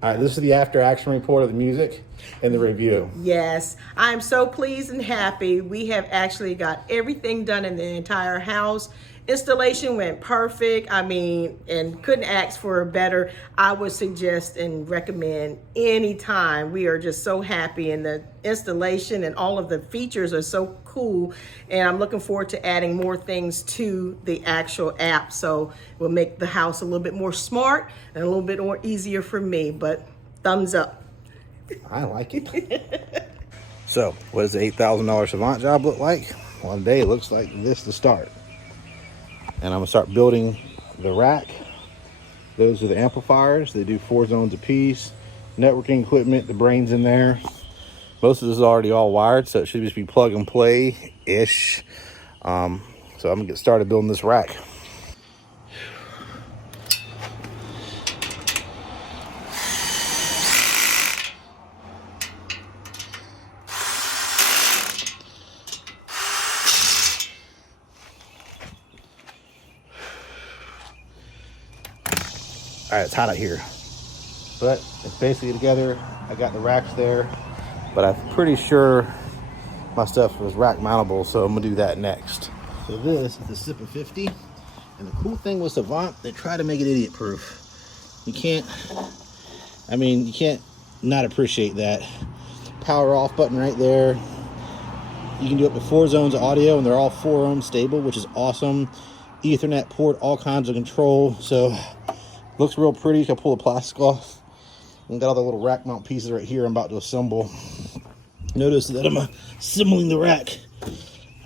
All right, this is the after action report of the music and the review. Yes, I'm so pleased and happy. We have actually got everything done in the entire house. Installation went perfect. I mean, and couldn't ask for a better. I would suggest and recommend anytime. We are just so happy, and the installation and all of the features are so cool. And I'm looking forward to adding more things to the actual app. So it will make the house a little bit more smart and a little bit more easier for me. But thumbs up. I like it. So, what does the $8,000 Savant job look like? Well, today it looks like this to start. And I'm gonna start building the rack. Those are the amplifiers. They do 4 zones apiece. Networking equipment, the brain's in there. Most of this is already all wired, so it should just be plug and play-ish. So I'm gonna get started building this rack. All right, it's hot out here, but it's basically together. I got the racks there, but I'm pretty sure my stuff was rack mountable, so I'm gonna do that next. So this is the SIPA 50, and the cool thing with Savant, they try to make it idiot proof. You can't not appreciate that. Power off button right there. You can do up to 4 zones of audio, and they're all 4 ohm stable, which is awesome. Ethernet port, all kinds of control, so looks real pretty. Can pull the plastic off. And got all the little rack mount pieces right here I'm about to assemble. Notice that I'm assembling the rack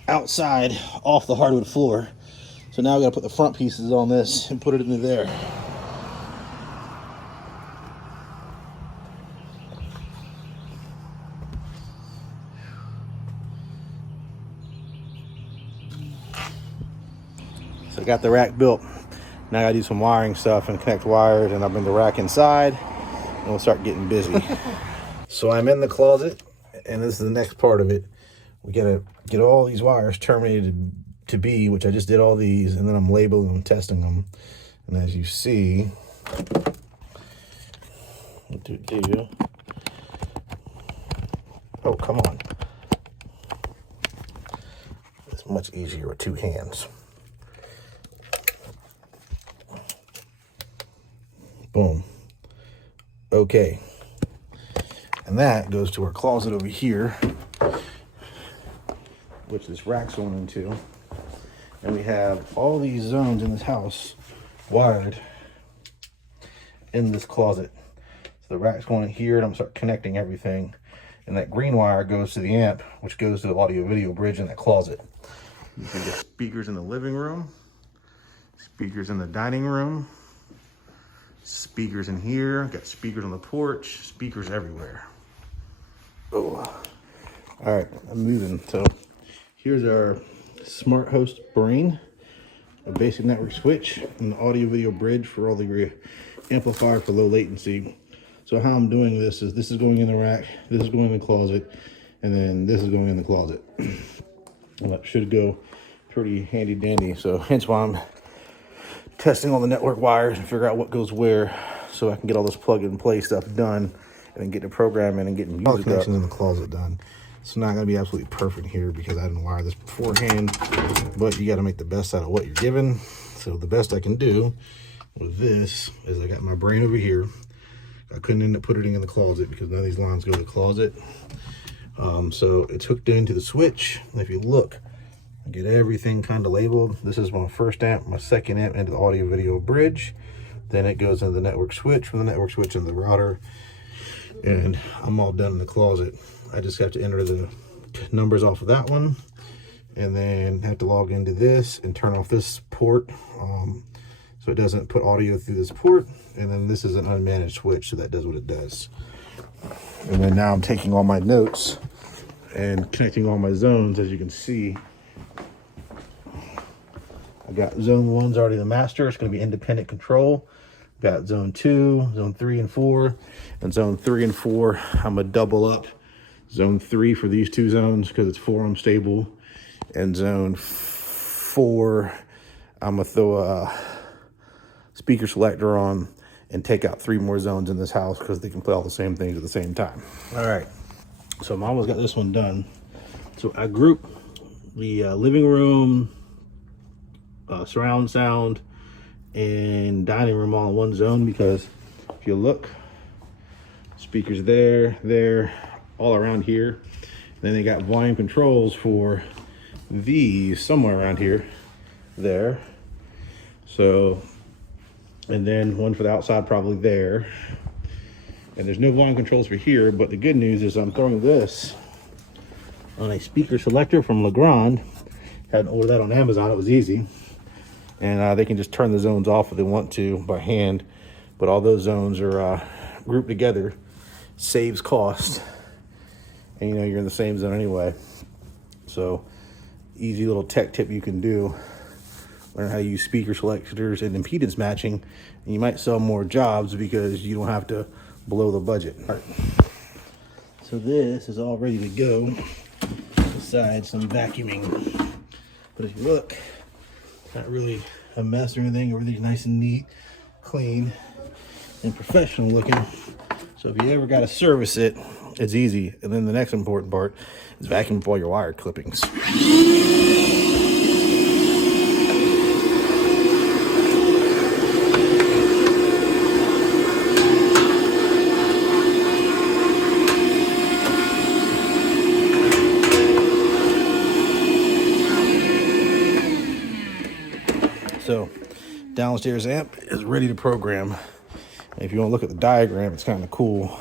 outside off the hardwood floor. So now I gotta put the front pieces on this and put it into there. So I got the rack built. Now I gotta do some wiring stuff and connect wires, and I'll bring the rack inside and we'll start getting busy. So I'm in the closet, and this is the next part of it. We gotta get all these wires terminated to be, which I just did all these, and then I'm labeling them, testing them. And as you see, oh, come on. It's much easier with 2 hands. Boom. Okay. And that goes to our closet over here, which this rack's going into. And we have all these zones in this house wired in this closet. So the rack's going in here, and I'm gonna start connecting everything. And that green wire goes to the amp, which goes to the audio video bridge in that closet. You can get speakers in the living room, speakers in the dining room, speakers in here, got speakers on the porch, speakers everywhere. Oh, all right, I'm moving. So here's our smart host brain, a basic network switch, and the audio video bridge for all the amplifier for low latency. So how I'm doing this is going in the rack, this is going in the closet, and then this is going in the closet. And that should go pretty handy dandy. So hence why I'm testing all the network wires and figure out what goes where, so I can get all this plug and play stuff done and then get the programming and getting all the connections in the closet done. It's not gonna be absolutely perfect here because I didn't wire this beforehand, but you gotta make the best out of what you're given. So the best I can do with this is I got my brain over here. I couldn't end up putting it in the closet because none of these lines go to the closet. So it's hooked into the switch. And if you look, I get everything kind of labeled. This is my first amp, my second amp into the audio video bridge. Then it goes into the network switch, from the network switch into the router. And I'm all done in the closet. I just have to enter the numbers off of that one, and then have to log into this and turn off this port so it doesn't put audio through this port. And then this is an unmanaged switch, so that does what it does. And then now I'm taking all my notes and connecting all my zones. As you can see, I got zone 1's already the master. It's going to be independent control. Got zone 2, zone 3 and 4, and zone 3 and 4 I'm gonna double up. Zone 3 for these 2 zones because it's 4 ohm stable, and zone 4 I'm gonna throw a speaker selector on and take out 3 more zones in this house because they can play all the same things at the same time. All right, so I'm almost got this one done. So I group the living room, surround sound, and dining room all in one zone because if you look, speakers there, all around here. Then they got volume controls for these somewhere around here, there. So, and then one for the outside probably there. And there's no volume controls for here, but the good news is I'm throwing this on a speaker selector from Legrand. Had to order that on Amazon, it was easy. And they can just turn the zones off if they want to by hand. But all those zones are grouped together, saves cost. And you know, you're in the same zone anyway. So, easy little tech tip you can do. Learn how to use speaker selectors and impedance matching. And you might sell more jobs because you don't have to blow the budget. All right. So this is all ready to go, besides some vacuuming. But if you look, it's not really a mess or anything. Everything's nice and neat, clean, and professional looking. So if you ever got to service it, it's easy. And then the next important part is vacuum for all your wire clippings. So downstairs amp is ready to program. And if you want to look at the diagram, it's kind of cool.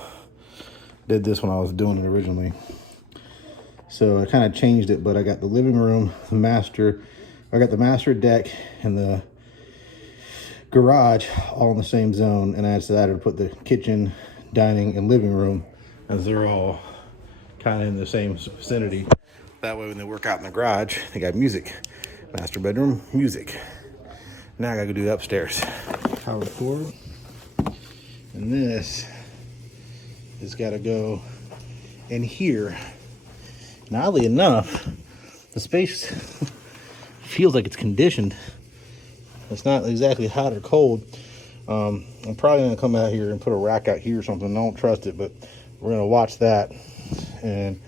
Did this when I was doing it originally. So I kind of changed it, but I got the living room, the master, I got the master deck and the garage all in the same zone. And I decided to put the kitchen, dining, and living room as they're all kind of in the same vicinity. That way when they work out in the garage, they got music. Master bedroom, music. Now I gotta go do the upstairs. Power cord. And this has gotta go in here. And oddly enough, the space feels like it's conditioned. It's not exactly hot or cold. I'm probably gonna come out here and put a rack out here or something. I don't trust it, but we're gonna watch that. And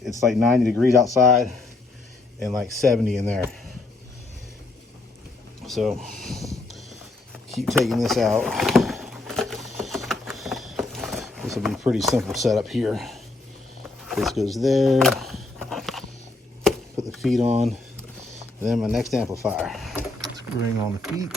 it's like 90 degrees outside and like 70 in there. So keep taking this out. This will be a pretty simple setup here. This goes there. Put the feet on. And then my next amplifier. Screwing on the feet.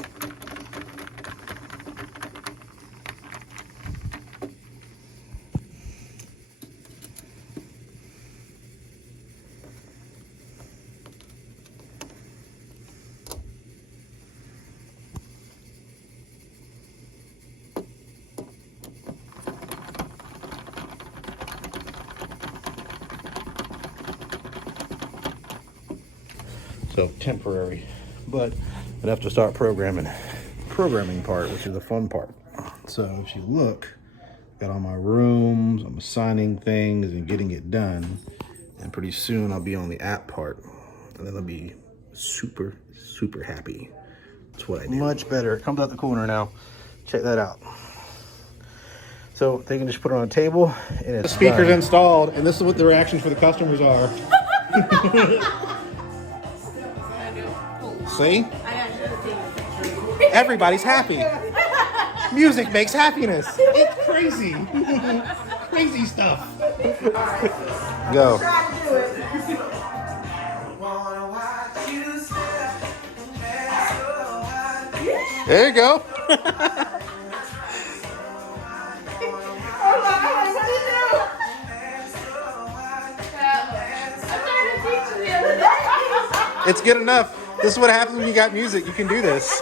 So temporary, but I'd have to start programming part, which is the fun part. So if you look, got all my rooms, I'm assigning things and getting it done. And pretty soon I'll be on the app part. And then I'll be super, super happy. That's what I do. Much better. It comes out the corner now. Check that out. So they can just put it on a table and it's the speaker's done. Installed, and this is what the reactions for the customers are. See? Everybody's happy. Music makes happiness. It's crazy. Crazy stuff. Go. There you go. It's good enough. This is what happens when you got music. You can do this.